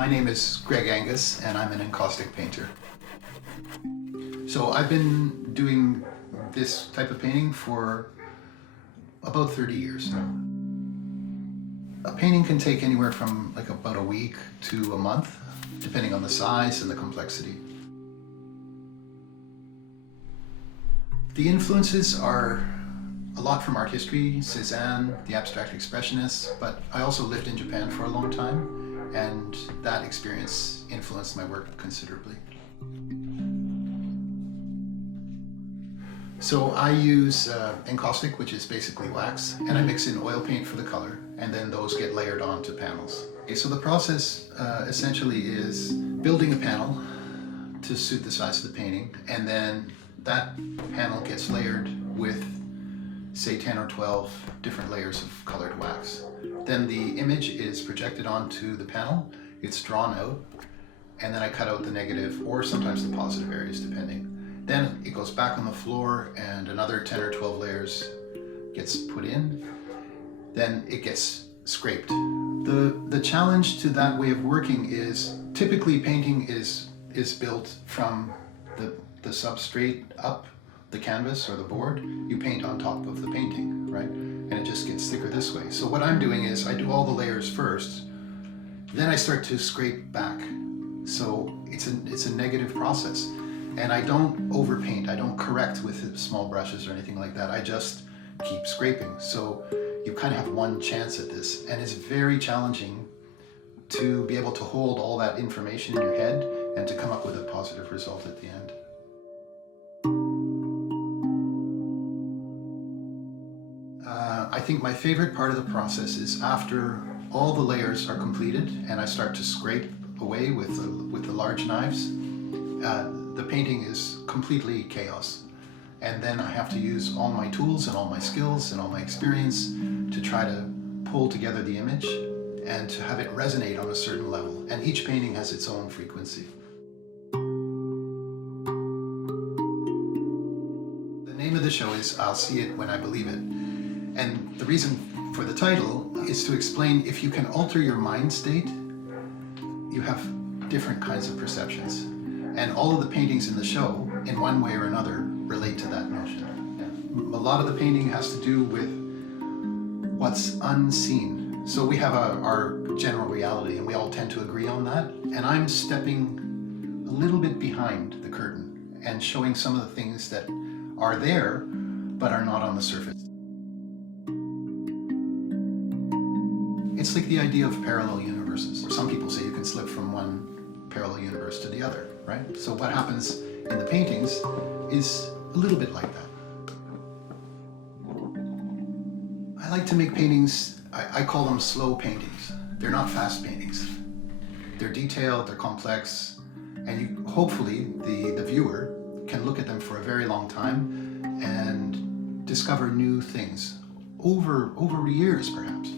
My name is Greg Angus and I'm an encaustic painter. So I've been doing this type of painting for about 30 years now. A painting can take anywhere from about a week to a month, depending on the size and the complexity. The influences are a lot from art history, Cézanne, the abstract expressionists, but I also lived in Japan for a long time, and that experience influenced my work considerably. So I use Encaustic, which is basically wax, and I mix in oil paint for the color, and then those get layered onto panels. Okay, so the process essentially is building a panel to suit the size of the painting, and then that panel gets layered with, say, 10 or 12 different layers of colored wax. Then the image is projected onto the panel, it's drawn out, and then I cut out the negative or sometimes the positive areas depending. Then it goes back on the floor and another 10 or 12 layers gets put in. Then it gets scraped. The challenge to that way of working is typically painting is built from the substrate up the canvas or the board. You paint on top of the painting, right? And it just gets thicker this way. So what I'm doing is I do all the layers first, then I start to scrape back. So it's a negative process. And I don't overpaint, I don't correct with small brushes or anything like that. I just keep scraping. So you kind of have one chance at this, and it's very challenging to be able to hold all that information in your head and to come up with a positive result at the end. I think my favorite part of the process is after all the layers are completed and I start to scrape away with the large knives. The painting is completely chaos, and then I have to use all my tools and all my skills and all my experience to try to pull together the image and to have it resonate on a certain level, and each painting has its own frequency. The name of the show is I'll See It When I Believe It, and the reason for the title is to explain if you can alter your mind state, you have different kinds of perceptions. And all of the paintings in the show, in one way or another, relate to that notion. Yeah. A lot of the painting has to do with what's unseen. So we have our general reality, and we all tend to agree on that. And I'm stepping a little bit behind the curtain and showing some of the things that are there, but are not on the surface. It's like the idea of parallel universes. Some people say you can slip from one parallel universe to the other, right? So what happens in the paintings is a little bit like that. I like to make paintings, I call them slow paintings. They're not fast paintings. They're detailed, they're complex, and hopefully the viewer can look at them for a very long time and discover new things over years perhaps.